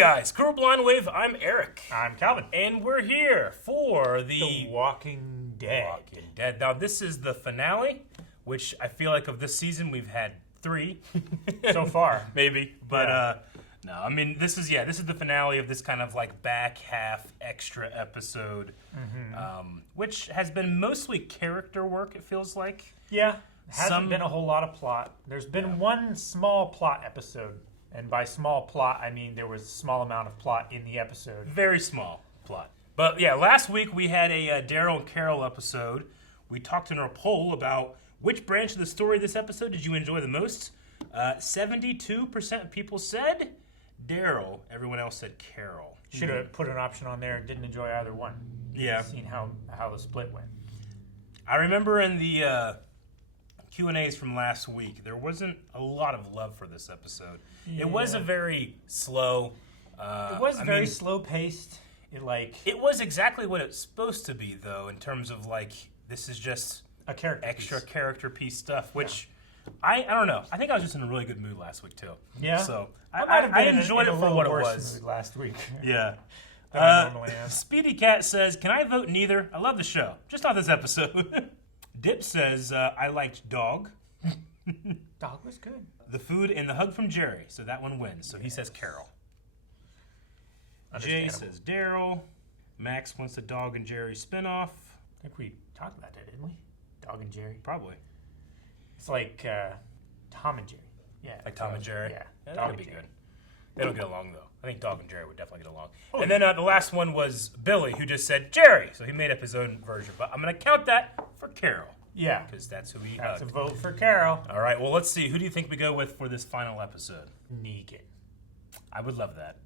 guys, Crew Blind Wave, I'm Eric. I'm Calvin. And we're here for The Walking Dead. Walking Dead. Now, this is the finale, which I feel like of this season we've had 3. So far. Maybe. But, Yeah. no, I mean, this is the finale of this kind of like back half extra episode, which has been mostly character work, it feels like. Yeah. Hasn't been a whole lot of plot. There's been one small plot episode. And by small plot, I mean there was a small amount of plot in the episode. Very small plot. But yeah, last week we had a Daryl and Carol episode. We talked in our poll about which branch of the story this episode did you enjoy the most. 72% of people said Daryl. Everyone else said Carol. Should have put an option on there. Didn't enjoy either one. Yeah. Seen how the split went. I remember in the Q&As from last week, there wasn't a lot of love for this episode. Yeah. It was a very slow... it was very slow-paced. It was exactly what it's supposed to be, though, in terms of, like, this is just a character piece stuff, which... I don't know. I think I was just in a really good mood last week, too. Yeah? So I enjoyed it for what it was. Mood last week. Yeah. Than I normally am. Speedy Cat says, can I vote neither? I love the show. Just not this episode. Dip says, I liked Dog. Dog was good. The food and the hug from Jerry. So that one wins. So he says Carol. Jay says Daryl. Max wants a Dog and Jerry spinoff. I think we talked about that, didn't we? Dog and Jerry. Probably. It's like Tom and Jerry. Yeah. Like Tom and Jerry? Yeah. That would be good. They don't get along, though. I think Dog and Jerry would definitely get along. Oh, and then the last one was Billy, who just said Jerry. So he made up his own version. But I'm going to count that for Carol. Yeah. Because that's who he That's hugged. a vote for Carol. All right, well, let's see. Who do you think we go with for this final episode? Negan. I would love that.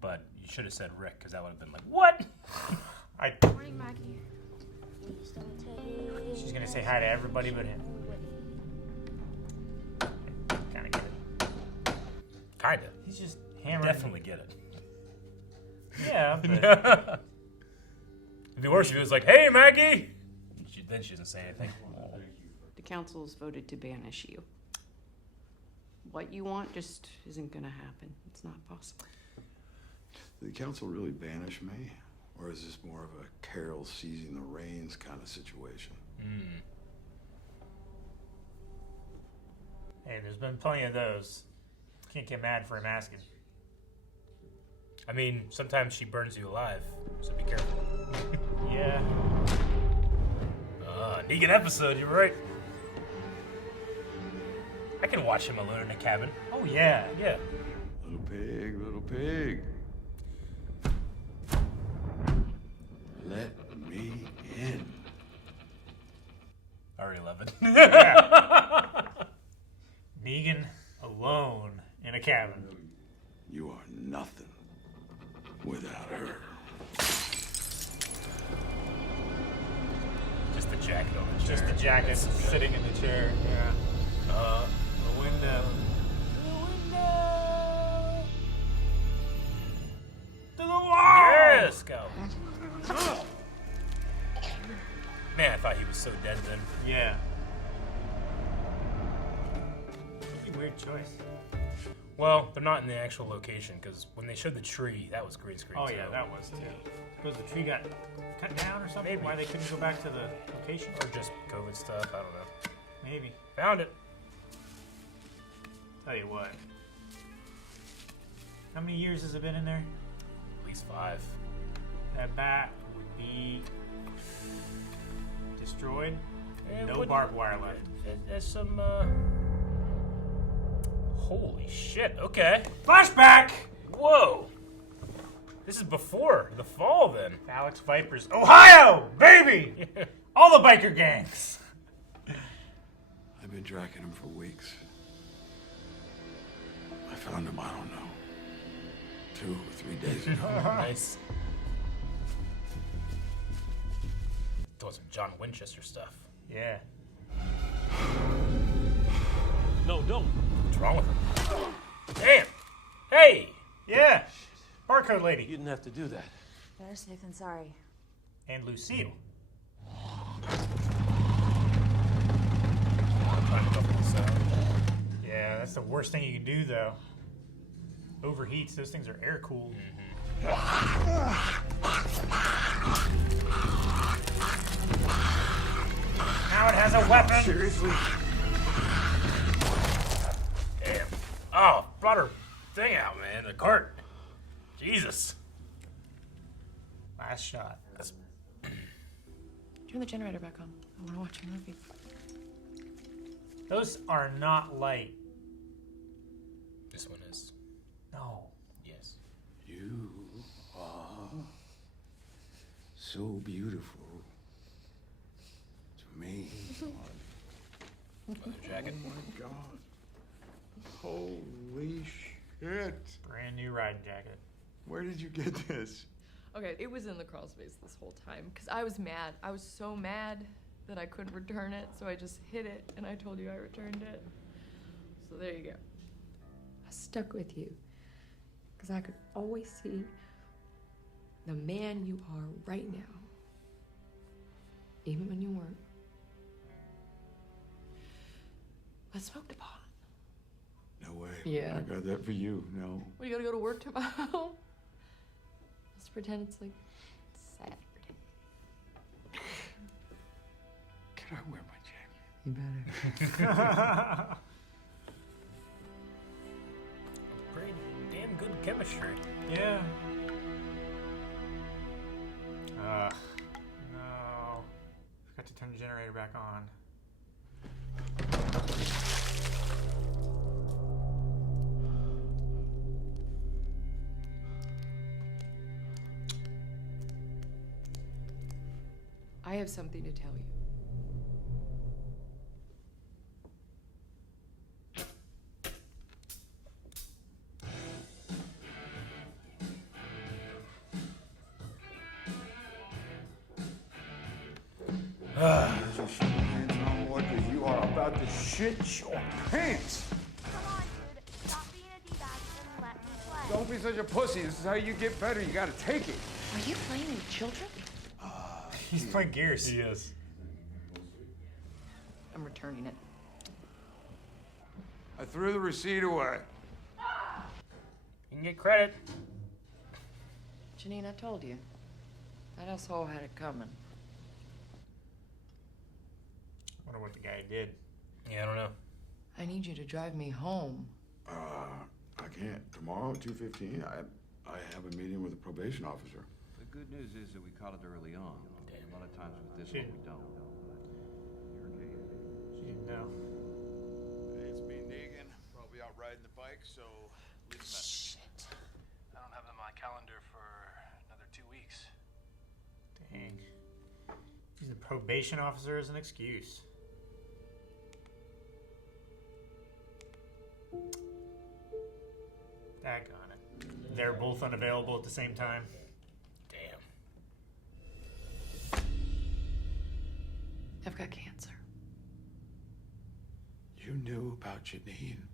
But you should have said Rick, because that would have been like, what? Morning, Maggie. She's going to say hi to everybody but him. Kind of get it. Kind of. He's just hammering. Definitely get it. Yeah, but... It'd be worse if he was like, hey, Maggie! Then she doesn't say anything. The council's voted to banish you. What you want just isn't going to happen. It's not possible. Did the council really banish me? Or is this more of a Carol seizing the reins kind of situation? Hey, there's been plenty of those. Can't get mad for him asking. I mean, sometimes she burns you alive, so be careful. Yeah. Negan episode, you're right. I can watch him alone in a cabin. Oh, yeah. Yeah. Little pig, little pig. Let me in. I already love it. Yeah. Negan alone in a cabin. You are nothing without her. Just the jacket on the chair. Just the jacket sitting in the chair. Yeah. The window. To the wall! Yes, go. Man, I thought he was so dead then. Yeah. Pretty weird choice. Well, they're not in the actual location, because when they showed the tree, that was green screen. Oh, too. yeah, that was too. Suppose the tree got cut down or something? Maybe. Why they couldn't go back to the location? Or just COVID stuff, I don't know. Maybe. Found it. Tell you what. How many years has it been in there? At least 5. That bat would be destroyed. It No would- barbed wire left. There's some, Holy shit, okay. Flashback! Whoa! This is before the fall, then. Alex Vipers, Ohio, baby! All the biker gangs. I've been tracking him for weeks. I found him, I don't know, 2 or 3 days ago. Nice. Doing some John Winchester stuff. Yeah. No, don't. What's wrong with him? Damn! Hey! Yeah. Barcode lady. You didn't have to do that. Better safe than sorry. And Lucille. Trying to go for the sound. Yeah, that's the worst thing you can do, though. overheats. Those things are air cooled. Now it has a weapon. Seriously? Damn. Oh, brought her thing out, man. The cart. Jesus. Last shot. That's Turn the generator back on. I want to watch a movie. Those are not light. this one is. No. Yes. You are so beautiful to me. Leather jacket. Oh my God. Holy shit. Brand new riding jacket. Where did you get this? Okay, it was in the crawl space this whole time because I was mad. I was so mad that I couldn't return it, so I just hid it and I told you I returned it. So there you go. I stuck with you because I could always see the man you are right now, even when you weren't. Let's smoke the pot. No way. Yeah. I got that for you. No. What, you gotta go to work tomorrow? Let's pretend it's like Saturday. Can I wear my jacket? You better. Pretty damn good chemistry. Yeah. No. Forgot to turn the generator back on. I have something to tell you. Because you are about to shit your pants. Come on, dude. Stop being a D-bag and let me play. Don't be such a pussy. This is how you get better. You gotta take it. Are you playing with children? He's playing Gears. He is. I'm returning it. I threw the receipt away. You can get credit. Janine, I told you. That asshole had it coming. Wonder what the guy did. Yeah, I don't know. I need you to drive me home. I can't. Tomorrow at 2:15, I have a meeting with the probation officer. The good news is that we caught it early on. A lot of times with this Shit. one we don't. Your case. She didn't know. Hey, it's me, Negan. Probably out riding the bike, so leave a message. I don't have them on my calendar for another 2 weeks. Dang. Using the probation officer as an excuse. Daggone it. They're both unavailable at the same time. Damn. I've got cancer. You knew about Janine,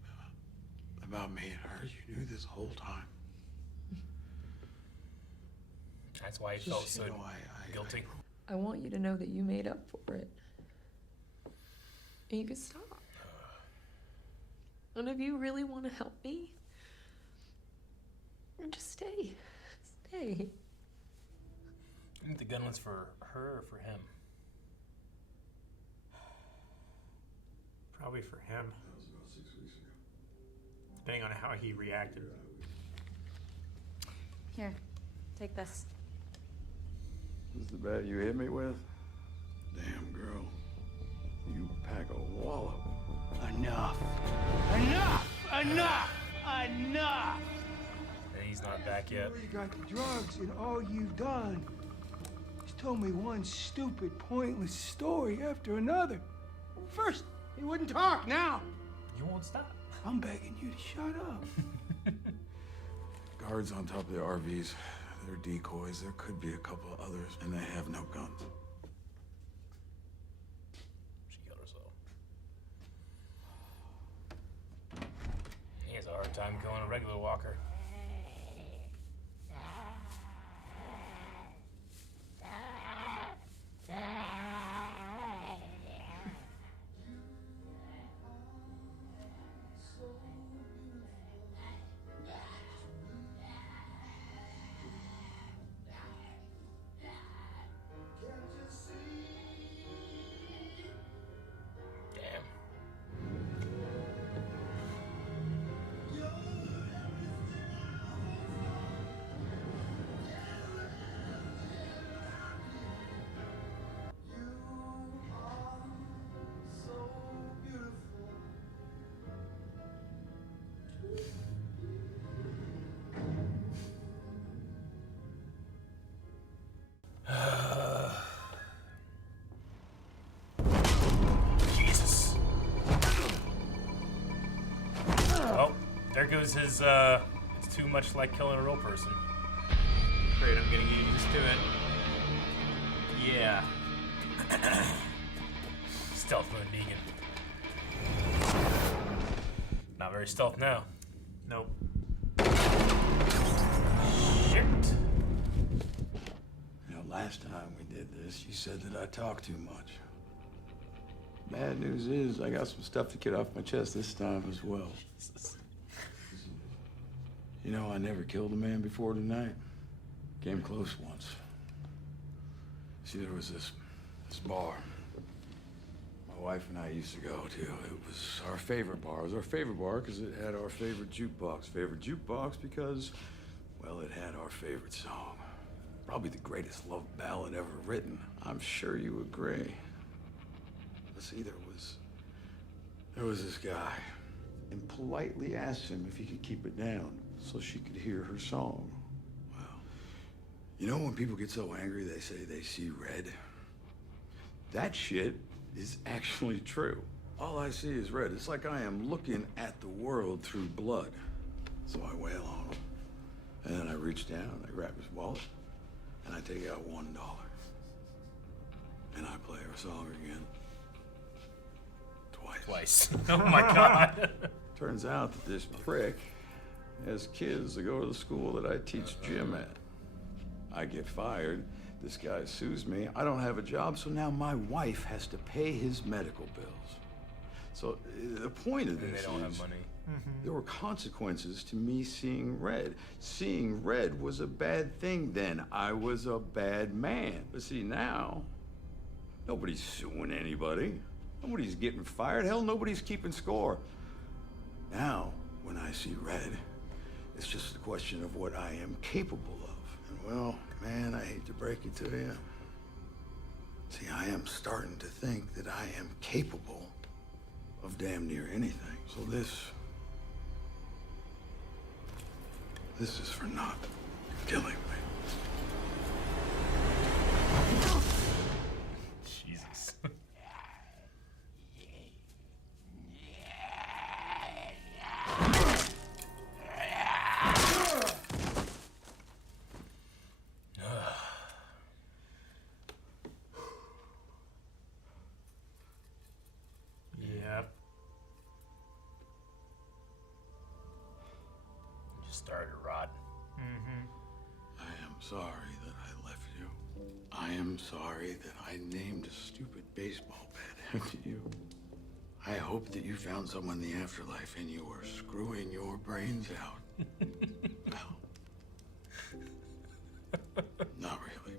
about me and her. You knew this whole time. That's why he felt so You know, I guilty. I want you to know that you made up for it. And you can stop. And if you really want to help me, just stay. Stay. You think the gun was for her or for him? Probably for him. That was about 6 weeks ago. Depending on how he reacted. Here, take this. This is the bat you hit me with? Damn, girl. You pack a wallop. Enough! Enough! Enough! Enough! And he's not back yet. You got the drugs, and all you've done is told me one stupid, pointless story after another. First, he wouldn't talk. Now, You won't stop. I'm begging you to shut up. Guards on top of the RVs. They're decoys. There could be a couple of others, and they have no guns. She killed herself. He has a hard time killing a regular walker. there goes his, it's too much like killing a real person. Great, I'm getting used to it. Yeah. Stealth mode, Negan. Not very stealth now. Nope. Shit. You know, last time we did this, you said that I talk too much. Bad news is I got some stuff to get off my chest this time as well. Jesus. You know, I never killed a man before tonight. Came close once. See, there was this bar my wife and I used to go to. It was our favorite bar. It was our favorite bar because it had our favorite jukebox. Favorite jukebox because, well, it had our favorite song. Probably the greatest love ballad ever written. I'm sure you agree. But see, there was this guy, and politely asked him if he could keep it down so she could hear her song. Well, you know when people get so angry they say they see red? That shit is actually true. All I see is red. It's like I am looking at the world through blood. So I wail on him. And then I reach down, I grab his wallet, and I take out $1. And I play her song again. Twice. Oh my God. Turns out that this prick has kids that go to the school that I teach gym at. I get fired. This guy sues me. I don't have a job, so now my wife has to pay his medical bills. So the point of And this they don't is have money. there were consequences to me seeing red. Seeing red was a bad thing then. I was a bad man. But see, now, nobody's suing anybody. Nobody's getting fired. Hell, nobody's keeping score. Now, when I see red, it's just a question of what I am capable of. And well, man, I hate to break it to you. See, I am starting to think that I am capable of damn near anything. So this is for not killing me. Jesus. Yep. Just started, Rod. I am sorry that I left you. I am sorry that I named a stupid baseball bat after you. I hope that you found someone in the afterlife and you were screwing your brains out. Well, not really,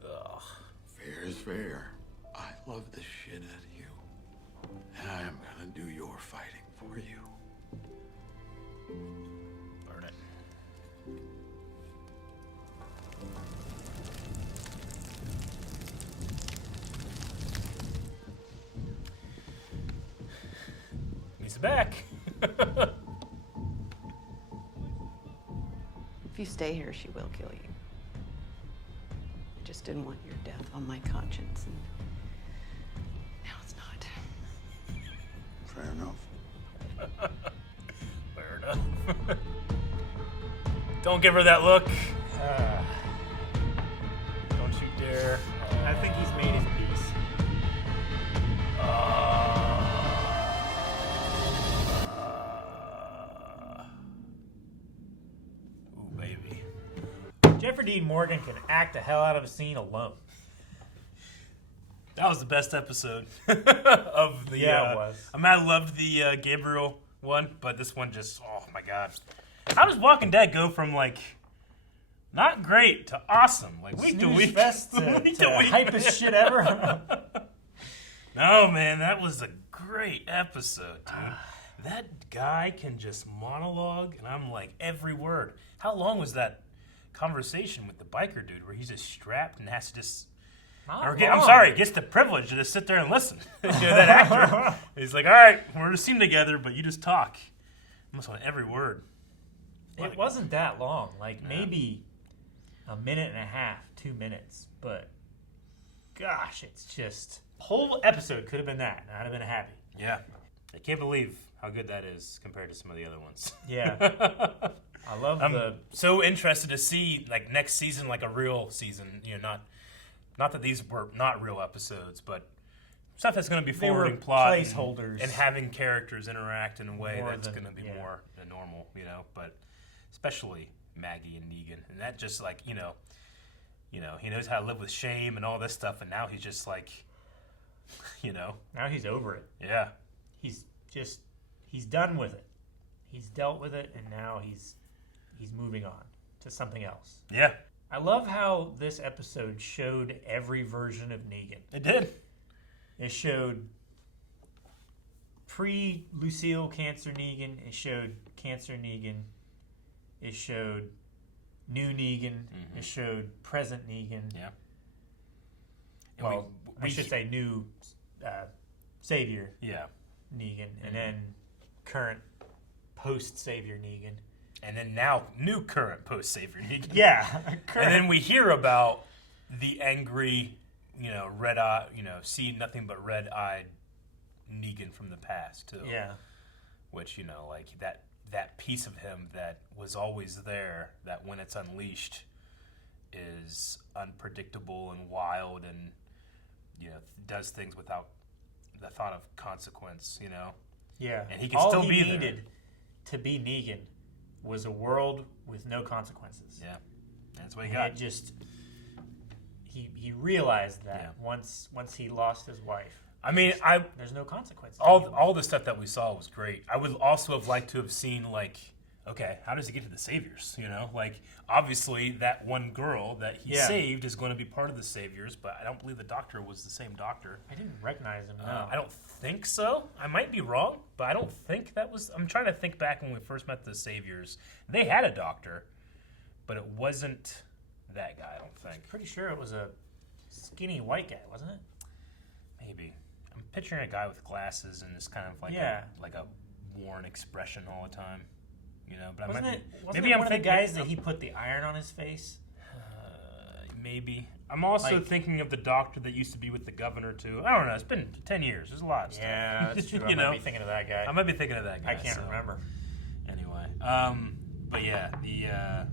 but fair is fair. I love the shit out of you. And I am gonna do your fighting for you. Burn it. He's back. If you stay here, she will kill you. I just didn't want your death on my conscience, and now it's not. Fair enough. Fair enough. Don't give her that look. Don't you dare. I think he's made his peace. Ooh, baby. Jeffrey Dean Morgan can act the hell out of a scene alone. That was the best episode of the. Yeah, it was. I might have loved the Gabriel one, but this one just, oh my God. How does Walking Dead go from like not great to awesome? Like week to Snooze week. fest to week to week. hypest shit ever. No, man, that was a great episode, dude. That guy can just monologue, and I'm like every word. How long was that conversation with the biker dude where he's just strapped and has to just. I'm sorry, gets the privilege to just sit there and listen. You know, that actor. He's like, all right, we're in a scene together, but you just talk. Almost on every word. It wasn't that long, like maybe a minute and a half, 2 minutes, but gosh, it's just whole episode could have been that, and I'd have been happy. Yeah. I can't believe how good that is compared to some of the other ones. Yeah. I love I'm so interested to see like next season, like a real season. You know, not that these were not real episodes, but stuff that's going to be forwarding plot placeholders and having characters interact in a way more that's than- going to be yeah. more than normal. You know, but especially Maggie and Negan, and that just like you know, he knows how to live with shame and all this stuff, and now he's just like, you know, Now he's over it. yeah, He's done with it. He's dealt with it, and now he's moving on to something else. yeah, I love how this episode showed every version of Negan. it did. It showed pre-Lucille cancer Negan. It showed cancer Negan. It showed new Negan. It showed present Negan. Yeah. And Well, I should say new savior yeah. Negan, and then current post-savior Negan. And then now, new current post-savior Negan. Yeah, And then we hear about the angry, red-eye, see nothing but red-eyed Negan from the past, too. yeah, Which, like that piece of him that was always there, that when it's unleashed is unpredictable and wild and, does things without the thought of consequence, yeah. And he can All still he be there. needed to be Negan was a world with no consequences. Yeah. That's what he And got. it just he realized that Yeah. once he lost his wife. I mean, There's no consequences. all the stuff that we saw was great. I would also have liked to have seen okay, how does he get to the saviors? Obviously that one girl that he Yeah. saved is going to be part of the saviors, but I don't believe the doctor was the same doctor. I didn't recognize him. No. I don't think so. I might be wrong, but I don't think that was. I'm trying to think back when we first met the saviors. They had a doctor, but it wasn't that guy. I don't think. Pretty sure it was a skinny white guy, wasn't it? Maybe. I'm picturing a guy with glasses and just kind of like a worn expression all the time. But Wasn't I might it? be, Wasn't maybe it I'm one of the thinking guys that he put the iron on his face? maybe. I'm also Like- thinking of the doctor that used to be with the governor too. I don't know. It's been 10 years. There's a lot of stuff. Yeah, that's true. I might be thinking of that guy. I might be thinking of that guy. I can't remember. Anyway, but yeah,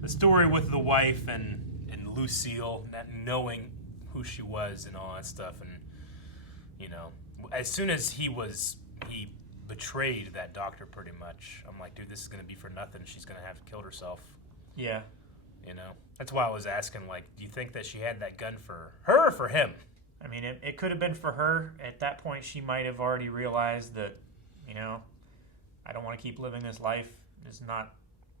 the story with the wife and Lucille, not knowing who she was and all that stuff, and as soon as he betrayed that doctor, pretty much, I'm like, dude, this is gonna be for nothing. She's gonna have to kill herself. Yeah. That's why I was asking, do you think that she had that gun for her or for him? I mean, it could have been for her. At that point, she might have already realized that, I don't want to keep living this life. There's not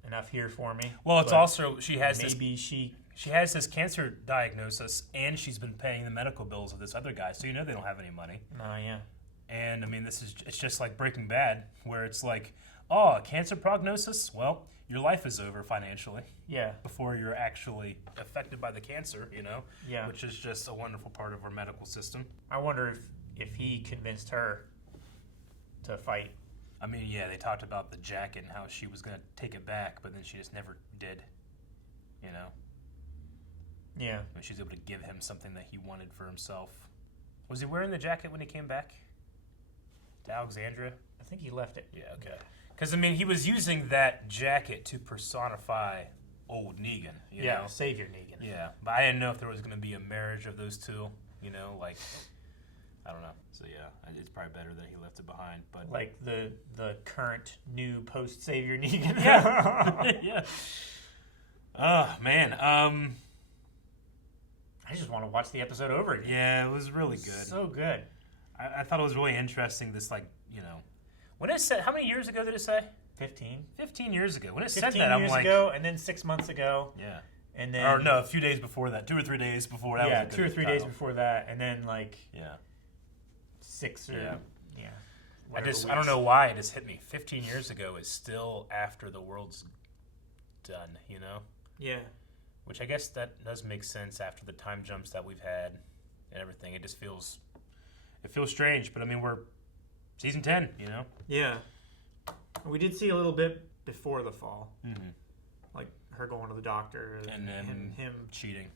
enough here for me. Well, it's But also she has maybe this. she She has this cancer diagnosis, and she's been paying the medical bills of this other guy, so they don't have any money. yeah. And I mean, it's just like Breaking Bad, where it's like, oh, a cancer prognosis? Well, your life is over financially. Yeah. Before you're actually affected by the cancer, Yeah. which is just a wonderful part of our medical system. I wonder if he convinced her to fight. I mean, yeah, they talked about the jacket and how she was going to take it back, but then she just never did, Yeah. And she's able to give him something that he wanted for himself. Was he wearing the jacket when he came back to Alexandria? I think he left it. Yeah, okay. Because, I mean, he was using that jacket to personify old Negan, you know? Savior Negan. Yeah, but I didn't know if there was going to be a marriage of those two, I don't know. So, yeah, it's probably better that he left it behind. But Like the current new post-Savior Negan. Yeah. Yeah. Oh, man. I just want to watch the episode over again. Yeah, it was really good. So good. I thought it was really interesting, this, when it said, how many years ago did it say? 15. 15 years ago. When it 15 said that, I'm years like... ago, and then 6 months ago. Yeah. And then... Or no, a few days before that. 2 or 3 days before that. Yeah, was a 2 or good 3 days title. before that, and then, Yeah. 6 or... Yeah. whatever I don't weeks. know why it just hit me. 15 years ago is still after the world's done, Yeah. Which I guess that does make sense after the time jumps that we've had and everything. It just feels strange, but I mean, we're season 10, Yeah. We did see a little bit before the fall. Mm-hmm. Like her going to the doctor And then him. cheating.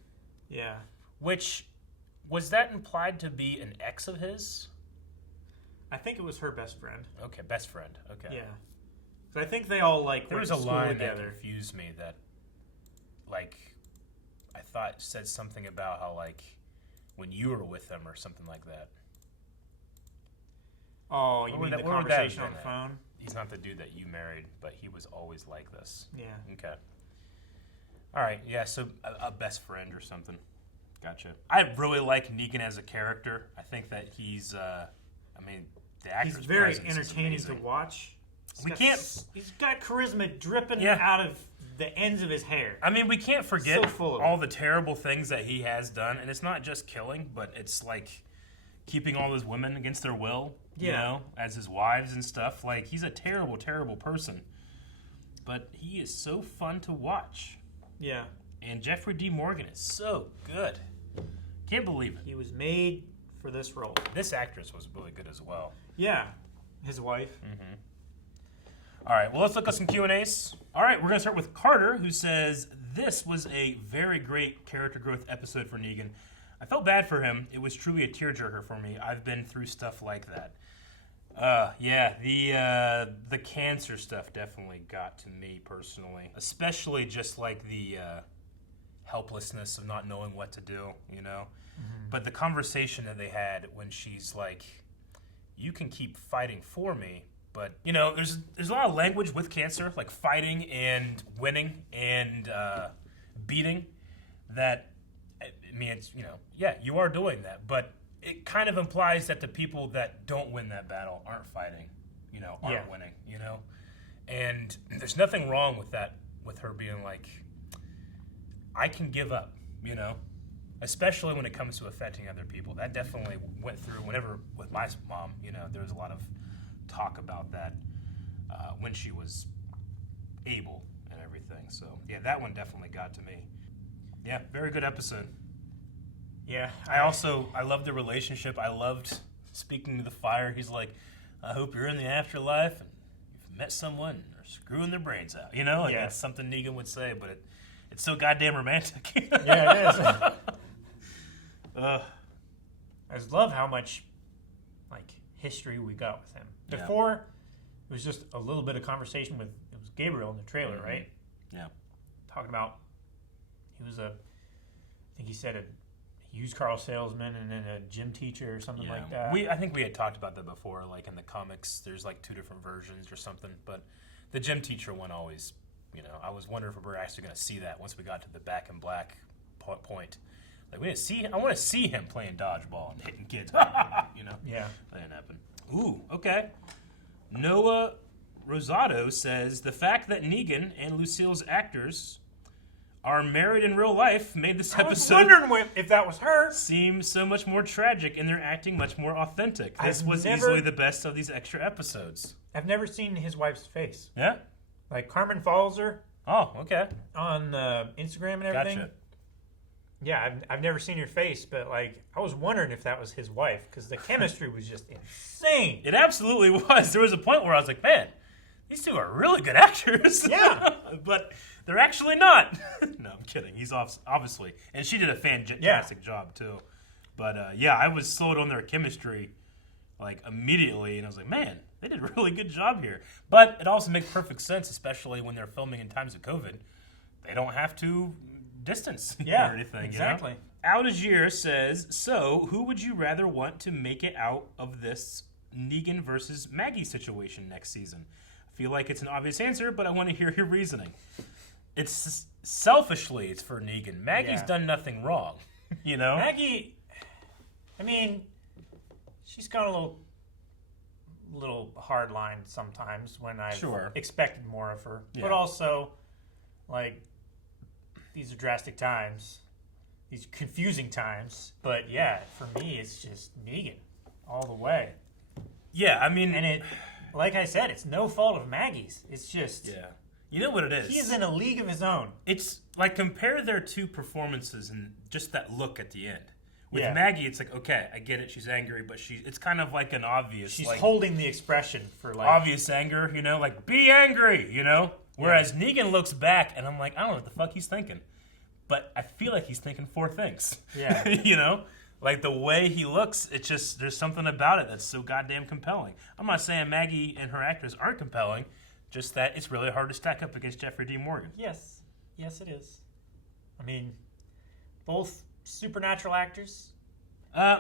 Yeah. Which, was that implied to be an ex of his? I think it was her best friend. Okay, best friend. Okay. Yeah. So I think they all There went was to a school line together. that confused me that, like, I thought said something about how, like, when you were with them or something like that. Oh, you What mean would the that- what would that conversation have on the been phone? He's not the dude that you married, but he was always like this. Yeah. Okay. All right. Yeah. So a best friend or something. Gotcha. I really like Negan as a character. I think that he's. I mean, the actor's He's very presence is entertaining to amazing. watch. He's got charisma dripping Yeah. out of the ends of his hair. I mean, we can't forget So full of all the terrible things that he has done, and it's not just killing, but it's like keeping all those women against their will. You Yeah. know, as his wives and stuff. Like, he's a terrible, terrible person. But he is so fun to watch. Yeah. And Jeffrey D. Morgan is so good. Can't believe it. He was made for this role. This actress was really good as well. Yeah. His wife. Mm-hmm. All right, well, let's look at some Q&As. All right, we're going to start with Carter, who says, this was a very great character growth episode for Negan. I felt bad for him. It was truly a tearjerker for me. I've been through stuff like that. Yeah, the cancer stuff definitely got to me personally. Especially just like the helplessness of not knowing what to do, you know? Mm-hmm. But the conversation that they had when she's like, you can keep fighting for me, but, you know, there's a lot of language with cancer, like fighting and winning and beating that, I mean, it's, you know, yeah, you are doing that, but it kind of implies that the people that don't win that battle aren't fighting, you know, aren't winning, you know? And there's nothing wrong with that, with her being like, I can give up, you know? Especially when it comes to affecting other people. That definitely went through whenever, with my mom, you know, there was a lot of talk about that when she was able and everything. So, yeah, that one definitely got to me. Yeah, very good episode. Yeah. I loved the relationship. I loved speaking to the fire. He's like, I hope you're in the afterlife and you've met someone and they're screwing their brains out. You know, like that's something Negan would say, but it's so goddamn romantic. Yeah, it is. I just love how much like history we got with him. Before, it was just a little bit of conversation with, it was Gabriel in the trailer, Mm-hmm. right? Yeah. Talking about, he was I think he said a used car salesman and then a gym teacher or something like that. I think we had talked about that before, like in the comics, there's like 2 different versions or something, but the gym teacher one always, you know, I was wondering if we were actually going to see that once we got to the Back in Black point. Like, I want to see him playing dodgeball and hitting kids, you know? Yeah. That didn't happen. Ooh, okay. Noah Rosado says, the fact that Negan and Lucille's actors are married in real life made this episode I was wondering if that was her. seem so much more tragic and their acting much more authentic. This was easily the best of these extra episodes. I've never seen his wife's face. Yeah? Like, Carmen follows her. Oh, okay. On Instagram and everything. Gotcha. Yeah, I've never seen her face, but like I was wondering if that was his wife because the chemistry was just insane. It absolutely was. There was a point where I was like, man, these two are really good actors. Yeah. But they're actually not. No, I'm kidding. He's obviously. And she did a fantastic job, too. But, yeah, I was sold on their chemistry, like, immediately. And I was like, man, they did a really good job here. But it also makes perfect sense, especially when they're filming in times of COVID. They don't have to distance or anything. Exactly. You know? Aldagier says, so who would you rather want to make it out of this Negan versus Maggie situation next season? I feel like it's an obvious answer, but I want to hear your reasoning. It's selfishly, it's for Negan. Maggie's done nothing wrong, you know? Maggie, I mean, she's got a little hard line sometimes when I've expected more of her. Yeah. But also, like, these are drastic times. These confusing times. But yeah, for me, it's just Negan all the way. Yeah, I mean... And it, like I said, it's no fault of Maggie's. It's just... Yeah. You know what it is? He is in a league of his own. It's like, compare their two performances and just that look at the end. With Maggie, it's like, okay, I get it, she's angry, but it's kind of like an obvious... She's like, holding the expression for like... obvious anger, you know? Like, be angry, you know? Whereas Negan looks back, and I'm like, I don't know what the fuck he's thinking. But I feel like he's thinking 4 things. Yeah. You know? Like, the way he looks, it's just, there's something about it that's so goddamn compelling. I'm not saying Maggie and her actors aren't compelling, just that it's really hard to stack up against Jeffrey D. Morgan. Yes. Yes, it is. I mean, both supernatural actors.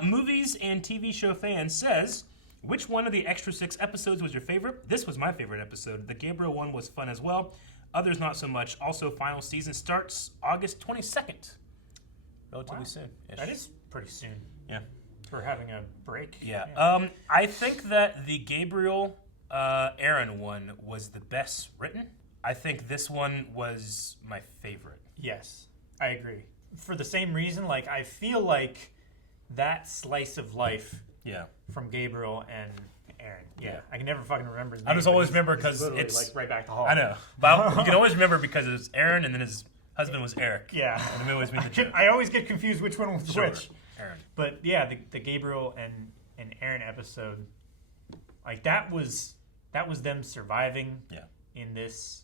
Movies and TV show fans says, which one of the extra 6 episodes was your favorite? This was my favorite episode. The Gabriel one was fun as well. Others not so much. Also, final season starts August 22nd. Relatively soon. That is pretty soon. Yeah. For having a break. Yeah. I think that the Gabriel Aaron one was the best written. I think this one was my favorite. Yes, I agree. For the same reason, like, I feel like that slice of life from Gabriel and Aaron. Yeah. I can never fucking remember his name. I just always remember because it's like right back to hall. I know. But you can always remember because it was Aaron and then his husband was Eric. Yeah. And we always meet the joke. I always get confused which one was which. Aaron. But yeah, the Gabriel and Aaron episode, like, that was them surviving in this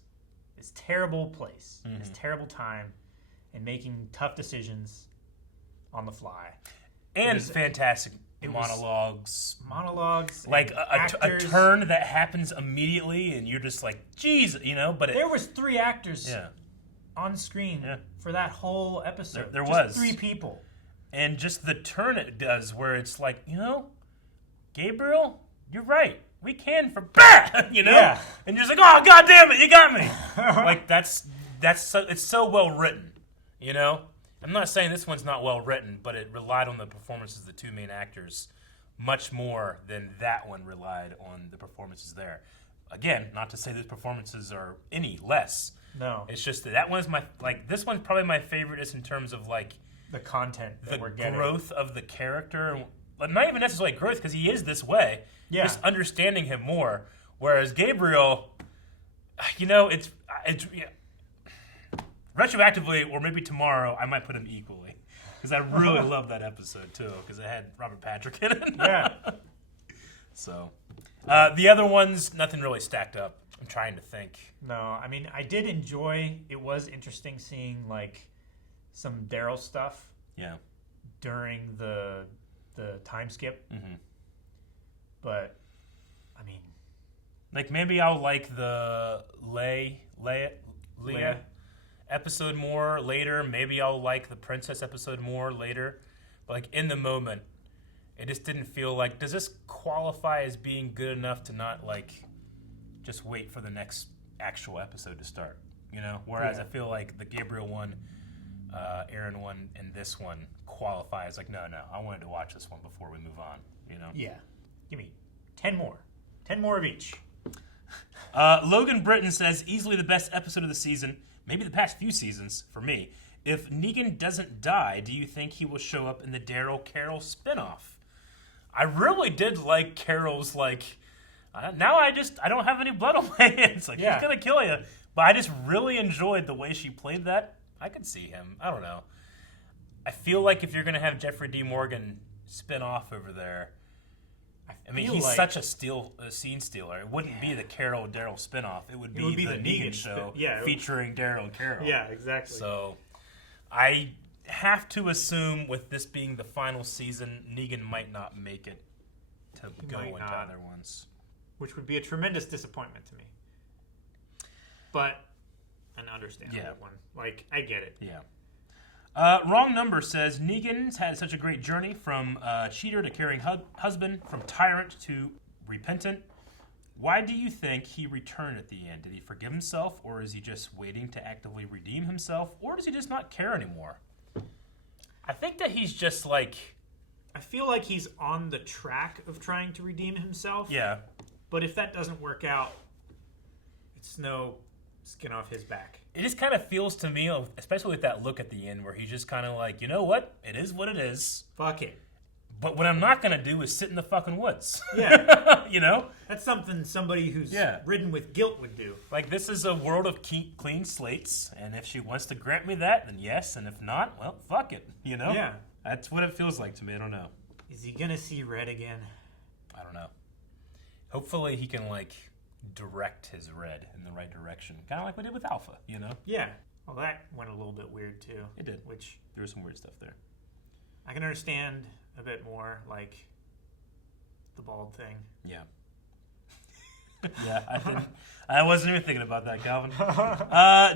terrible place, this terrible time, and making tough decisions on the fly. And fantastic monologues. Like a turn that happens immediately, and you're just like, geez, you know. But there was 3 actors on screen for that whole episode. There just was 3 people, and just the turn it does, where it's like, you know, Gabriel, you're right. We can for bad, you know. Yeah. And you're just like, oh, god damn it, you got me. Like it's so well written, you know. I'm not saying this one's not well written, but it relied on the performances of the 2 main actors much more than that one relied on the performances there. Again, not to say those performances are any less. No. It's just that one's this one's probably my favorite in terms of like the content that we're getting. The growth of the character. But not even necessarily growth, because he is this way. Yeah. Just understanding him more. Whereas Gabriel, you know, it's retroactively, or maybe tomorrow, I might put him equally. Because I really love that episode, too, because it had Robert Patrick in it. Yeah. So, the other ones, nothing really stacked up. I'm trying to think. No, I mean, I did enjoy, it was interesting seeing, like, some Daryl stuff. Yeah. During the time skip. Mm-hmm. But, I mean... Like, maybe I'll like the Leah episode more later. Maybe I'll like the Princess episode more later. But, like, in the moment, it just didn't feel like, does this qualify as being good enough to not, like, just wait for the next actual episode to start, you know? Whereas I feel like the Gabriel one, Aaron one, and this one qualify as like, no, I wanted to watch this one before we move on, you know? Yeah. Give me 10 more. 10 more of each. Logan Britton says, easily the best episode of the season, maybe the past few seasons, for me. If Negan doesn't die, do you think he will show up in the Daryl Carol spinoff? I really did like Carol's, like, now I don't have any blood on my hands. Like, he's gonna kill you. But I just really enjoyed the way she played that. I could see him. I don't know. I feel like if you're gonna have Jeffrey D. Morgan spin off over there, I mean, he's like such a scene stealer. It wouldn't be the Carol Daryl spinoff. It would be the Negan show featuring Daryl and Carol. Yeah, exactly. So I have to assume, with this being the final season, Negan might not make it to go into other ones. Which would be a tremendous disappointment to me. But an understandable one. Like, I get it. Yeah. Wrong Number says, Negan's had such a great journey from cheater to caring husband, from tyrant to repentant. Why do you think he returned at the end? Did he forgive himself, or is he just waiting to actively redeem himself, or does he just not care anymore? I think that he's just like... I feel like he's on the track of trying to redeem himself. Yeah. But if that doesn't work out, it's no skin off his back. It just kind of feels to me, especially with that look at the end, where he's just kind of like, you know what? It is what it is. Fuck it. But what I'm not going to do is sit in the fucking woods. Yeah. You know? That's something somebody who's ridden with guilt would do. Like, this is a world of clean slates, and if she wants to grant me that, then yes, and if not, well, fuck it. You know? Yeah. That's what it feels like to me. I don't know. Is he going to see red again? I don't know. Hopefully he can, like, direct his red in the right direction. Kind of like we did with Alpha, you know? Yeah. Well, that went a little bit weird, too. It did. Which... There was some weird stuff there. I can understand a bit more, like the bald thing. Yeah. Yeah, I wasn't even thinking about that, Calvin.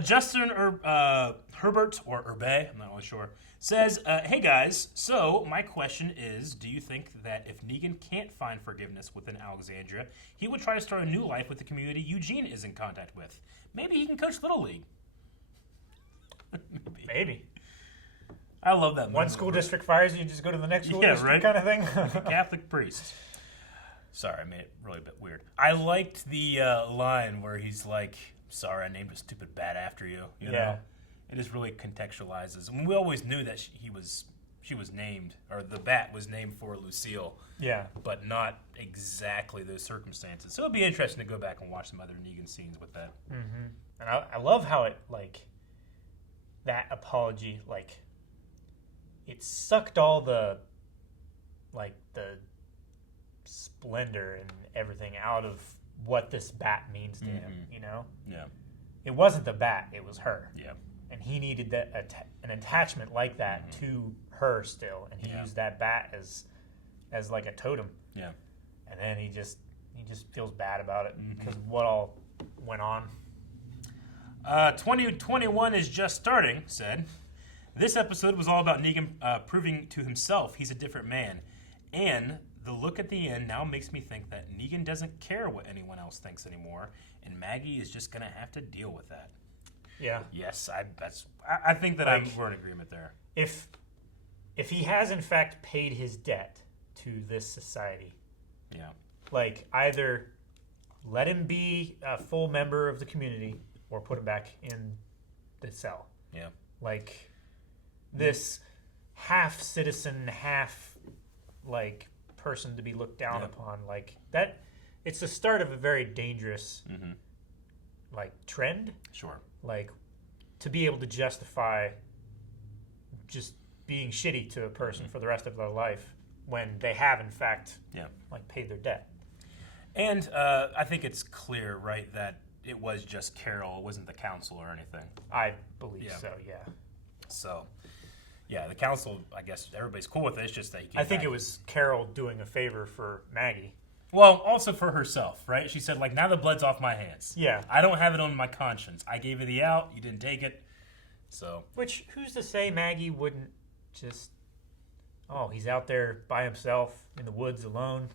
Justin Herbert, or Herbe, I'm not really sure, says, hey guys, so my question is, do you think that if Negan can't find forgiveness within Alexandria, he would try to start a new life with the community Eugene is in contact with? Maybe he can coach Little League. Maybe. I love that. One school district fires you, just go to the next school district kind of thing. Like a Catholic priest. Sorry, I made it really a bit weird. I liked the line where he's like, sorry, I named a stupid bat after you. You know? It just really contextualizes. I mean, we always knew that she was named, or the bat was named for Lucille. Yeah. But not exactly those circumstances. So it'd be interesting to go back and watch some other Negan scenes with that. Mm-hmm. And I love how it, like, that apology, like, it sucked all the, like, the splendor and everything out of what this bat means to him, you know? Yeah. It wasn't the bat, it was her. Yeah. And he needed that an attachment like that to her still, and he used that bat as like a totem. Yeah. And then he just feels bad about it because of what all went on. 2021 is just starting, said. This episode was all about Negan proving to himself he's a different man. And the look at the end now makes me think that Negan doesn't care what anyone else thinks anymore, and Maggie is just going to have to deal with that. Yeah. Yes, I think that we're in agreement there. If he has in fact paid his debt to this society, like either let him be a full member of the community or put him back in the cell. Yeah. Like this half citizen, half like person to be looked down upon, like that. It's the start of a very dangerous like trend. Sure. Like to be able to justify just being shitty to a person for the rest of their life when they have in fact like paid their debt. And I think it's clear, right, that it was just Carol. It wasn't the council or anything. I believe so, yeah. So, yeah, the council, I guess everybody's cool with it. It's just that I think it was Carol doing a favor for Maggie. Well, also for herself, right? She said, like, now the blood's off my hands. Yeah. I don't have it on my conscience. I gave you the out. You didn't take it. So. Which, who's to say Maggie wouldn't just, he's out there by himself in the woods alone.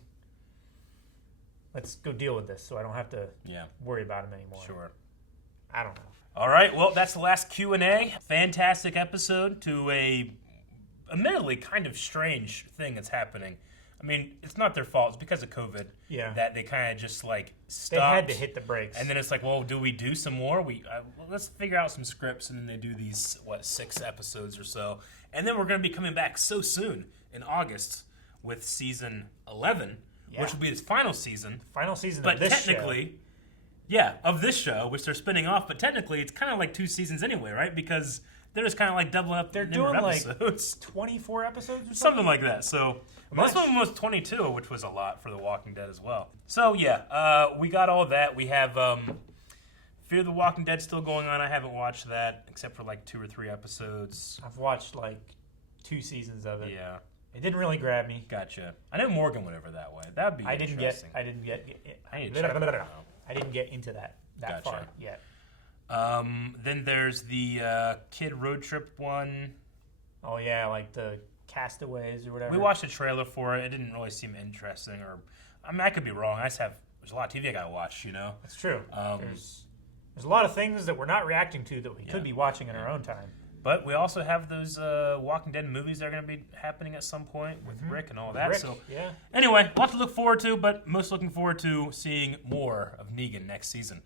Let's go deal with this so I don't have to worry about him anymore. Sure. I don't know. All right, well, that's the last Q&A. Fantastic episode to a admittedly kind of strange thing that's happening. I mean, it's not their fault. It's because of COVID that they kind of just, like, stopped. They had to hit the brakes. And then it's like, well, do we do some more? Let's figure out some scripts, and then they do these, 6 episodes or so. And then we're going to be coming back so soon in August with season 11, which will be his final season. Final season but of this technically, show. Of this show, which they're spinning off. But technically, it's kind of like 2 seasons anyway, right? Because they're just kind of like doubling up. They're doing episodes. 24 episodes or something like that. So this one was 22, which was a lot for The Walking Dead as well. So we got all that. We have Fear the Walking Dead still going on. I haven't watched that except for like 2 or 3 episodes. I've watched like 2 seasons of it. Yeah. It didn't really grab me. Gotcha. I know Morgan went over that way. That'd be interesting. I didn't get into that far yet. Then there's the kid road trip one. Oh yeah, like the Castaways or whatever. We watched a trailer for it. It didn't really seem interesting, or I mean, I could be wrong. There's a lot of TV I gotta watch. You know. That's true. There's a lot of things that we're not reacting to that we could be watching in our own time. But we also have those Walking Dead movies that are going to be happening at some point with Rick and all that. So anyway, a lot to look forward to, but most looking forward to seeing more of Negan next season.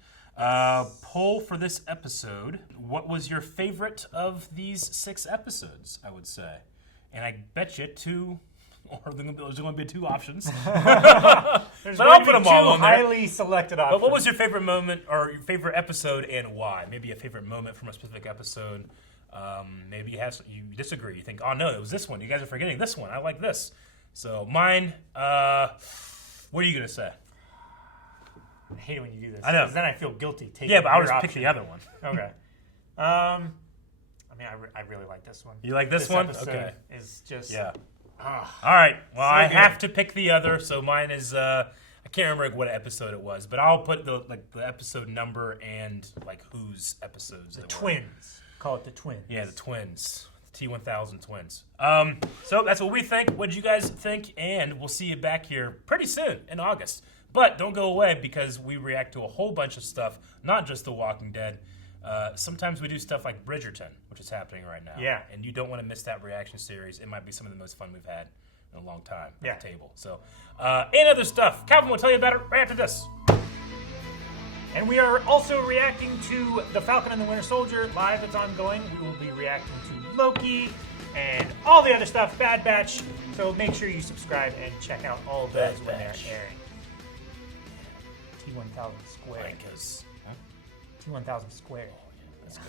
Poll for this episode. What was your favorite of these 6 episodes, I would say? And I bet you 2, or there's going to be 2 options. But I'll put them all on there. Highly selected options. But what was your favorite moment or your favorite episode and why? Maybe a favorite moment from a specific episode. Maybe you disagree. You think, oh no, it was this one. You guys are forgetting this one. I like this. So mine. What are you gonna say? I hate it when you do this. I know. Because then I feel guilty taking. Yeah, but I'll just option. pick the other one. Okay. I mean, I really like this one. You like this one? Episode Okay. Is just Yeah. All right. Well, So I good. have to pick the other. So mine is I can't remember what episode it was, but I'll put the episode number and like whose episodes. the twins. Call it the twins. Yeah, the twins. The T1000 twins. So that's what we think. What did you guys think? And we'll see you back here pretty soon in August. But don't go away because we react to a whole bunch of stuff, not just The Walking Dead. Sometimes we do stuff like Bridgerton, which is happening right now. Yeah. And you don't want to miss that reaction series. It might be some of the most fun we've had in a long time at the table. So, and other stuff. Calvin will tell you about it right after this. And we are also reacting to The Falcon and the Winter Soldier live. It's ongoing. We will be reacting to Loki and all the other stuff, Bad Batch. So make sure you subscribe and check out all of those Bad when they're Batch. airing. T1000 Square. Because T1000 Square. that's good.